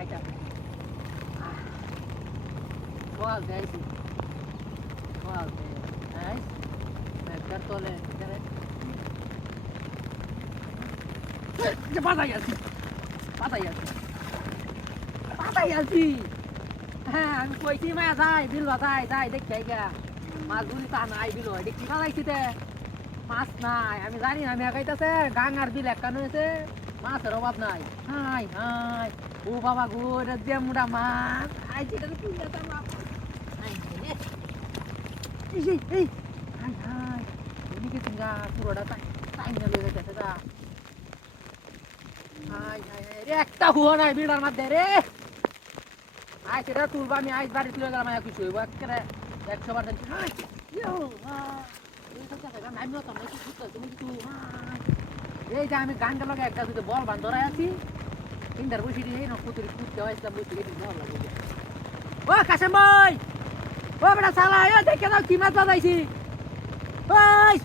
খাইতা সোয়াল দেইছি সোয়াল দে এই মেঘের তলে ভিতরে যে বাজাই আছি হ্যাঁ আমি কইছি মায়া যাই বিল যাই দেখতে গিয়া মাছ ধরি তা নাই বিল দেখি বাজাইছি তে মাছ নাই আমি জানি না মেয়া খাইতেছে গাঙ্গার বিল একখান হয়েছে মাছের অভাব নাই হাই হাই ও বাবা গো এটা যে মুড়া মাছ হাই যেটা তুলে তাম হাই এই এই হাই হাই এদিকে সিঙ্গা পুরোটা তাই না লয়ে গেছে দা হাই হাই রে একটা হুয়া নাই বিড়ার মধ্যে রে আই সেটা তুলবা আমি আইস বাড়ি তুলে গেলাম আর কিছু হইব একেবারে 100 বার জানি হাই ইয়ো এই যে আমি গানটা লগে একটা দুটো বল বান্ধরাই আছি ইন্টার বসে দিয়ে না কুতুরি কুততে হয়েছিলাম বসে গেছি ভালো লাগে ও কাশেম ভাই ও বেটা সালা এ দেখে দাও কি মাছ বাজাইছি ওই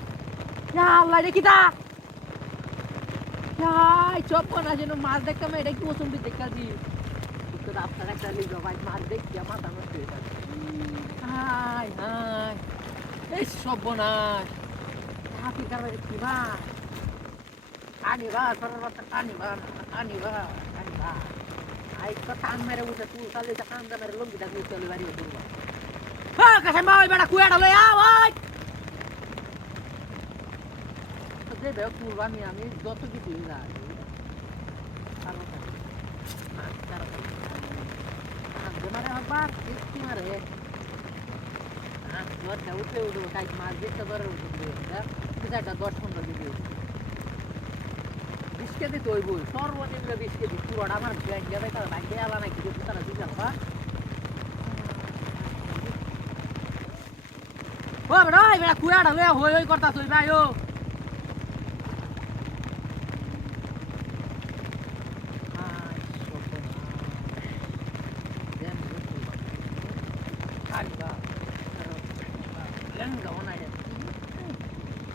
ইয়া আল্লাহ দেখি তা ইয়াই চপ না যেন মাছ দেখতাম এটা কি ওসুন্দি দেখাছি তো রাস্তার একটা লিখো ভাই মাছ দেখি আমার দাম হচ্ছে হাই হাই এই সর্বনাশ হাতি কারবারে কি বা আনিবা সরবত আনিবা আই তো টান মেরে উঠে তুই তাহলে তো কান মেরে লঙ্গিটা নিয়ে চলে বাড়ি উঠবো হ্যাঁ কাছে মাই বেটা কুয়াটা লই আ ভাই যে বেও কুরবানি আমি যত কিছু যাই আর মারে একবার কি মারে দরটা উঠে উঠবো কাজ মাছ দেখতে ধরে উঠবে সেটা 10-15 কেজি 20 কেজি তো হইব সর্বনিম্ন 20 কেজি পুরোটা আমার ব্যাংক যাবে তারা ব্যাংকে আলা নাকি তারা দিয়ে যাবা ও বেটা বেটা কুয়াটা লয়ে হই হই করতা তুই ভাই ও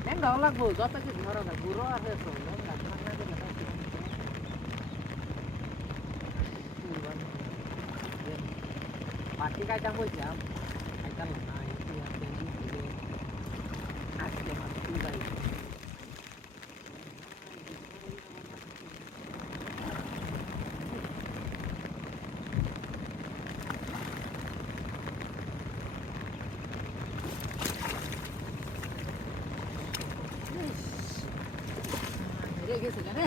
Lenggak lagu, jatuh ke gimana nggak guru ada tuh, lenggak mana dia nggak tahu. Pasti kacang bojam, kacang mana itu yang tinggi, asli masuk juga itu. Gitu kan